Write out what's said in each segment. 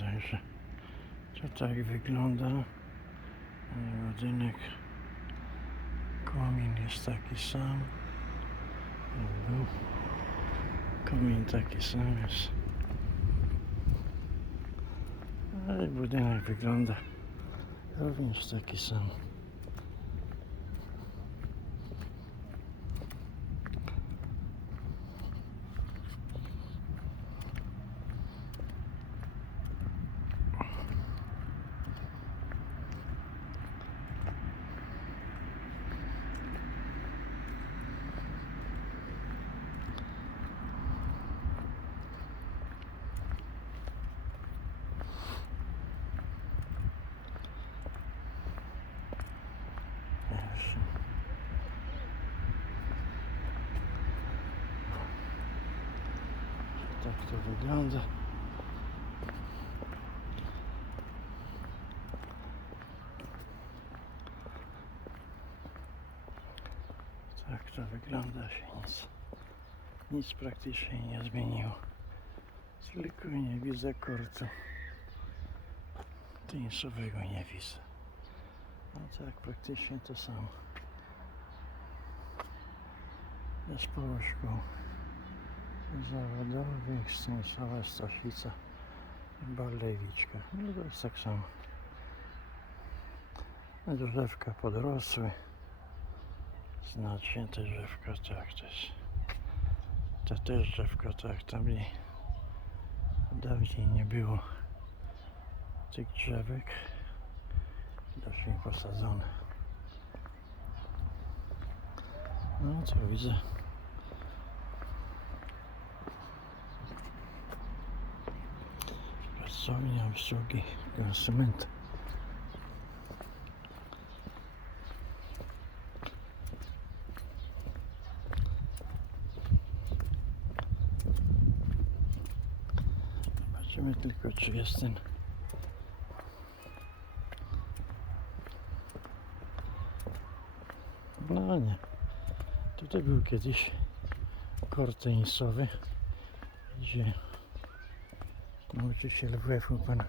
Także to tak wygląda. Budynek. Komin jest taki sam. Był. Komin taki sam jest. Ale budynek wygląda również taki sam. Jeszcze. Tak to wygląda. Tak to wygląda się nic. Nic praktycznie nie zmieniło. Tylko nie widzę kortu. Tenisowego nie widzę. No tak, praktycznie to samo. Zespołu szkół zawodowych, Stanisława Staszica w Barlewiczkach. No to jest tak samo. Drzewka podrosły. Znacznie te drzewka, tak też. To też drzewko, tak, tam nie, dawniej nie było tych drzewek doszli posadzone. No co widzę? Pracownia obsługi konsumenta. Zobaczymy tylko czy jest ten No nie. Tutaj był kiedyś kort tenisowy, gdzie nauczyciel WF-u pan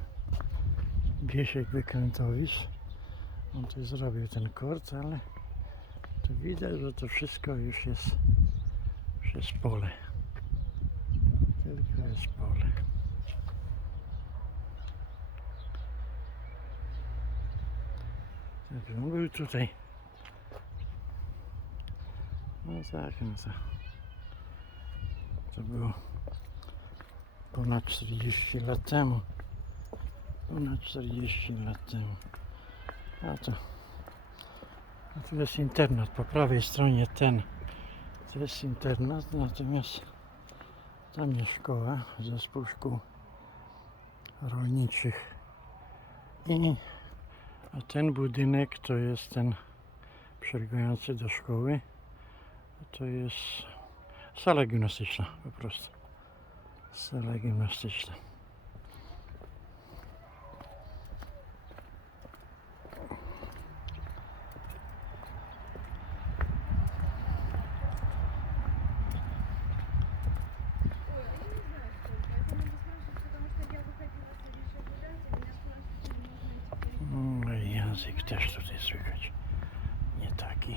Biesiek Wykrętowicz. On tu zrobił ten kort, ale tu widać, że to wszystko już jest, już jest pole. Tylko jest pole. Także on był tutaj. No tak, no to, to było ponad 40 lat temu. Ponad 40 lat temu. A to, a tu jest internat, po prawej stronie ten. To jest internat, natomiast tam jest szkoła, zespół szkół rolniczych. I a ten budynek to jest ten przebiegujący do szkoły. To jest sala gimnastyczna po prostu. Sala gimnastyczna. No język też tutaj słychać. Nie taki.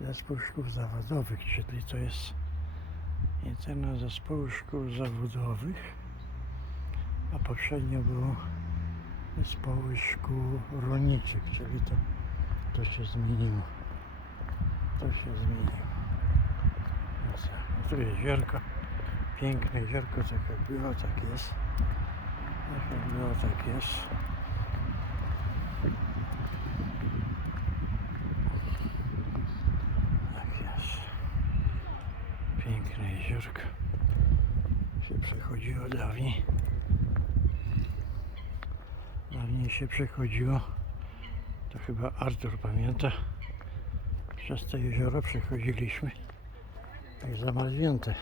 Zespół szkół zawodowych, czyli to jest internat zespołu szkół zawodowych, a poprzednio było zespoły szkół rolniczych, czyli to, to się zmieniło. To się zmieniło. Tu jeziorko, piękne jeziorko, tak jak było, tak jest. Tak jak było, tak jest. Tak jest. Piękne jeziorko. Się przechodziło dawniej. Dawniej się przechodziło. To chyba Artur pamięta. Przez to jezioro przechodziliśmy. Jak zamarznięte.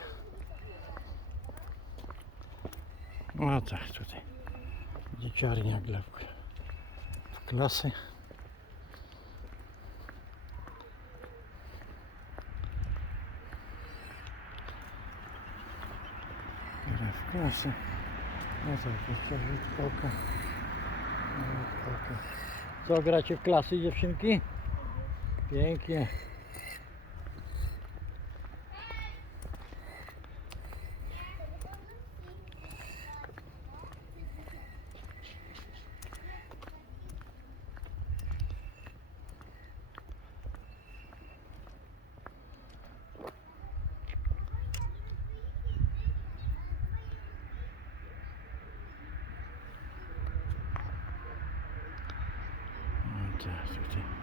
No tak, tutaj. Dzieciarnia dla klasy. Klasa. No tak. Rzut oka. Co, gracie w klasy dziewczynki? Pięknie. No tak, tutaj.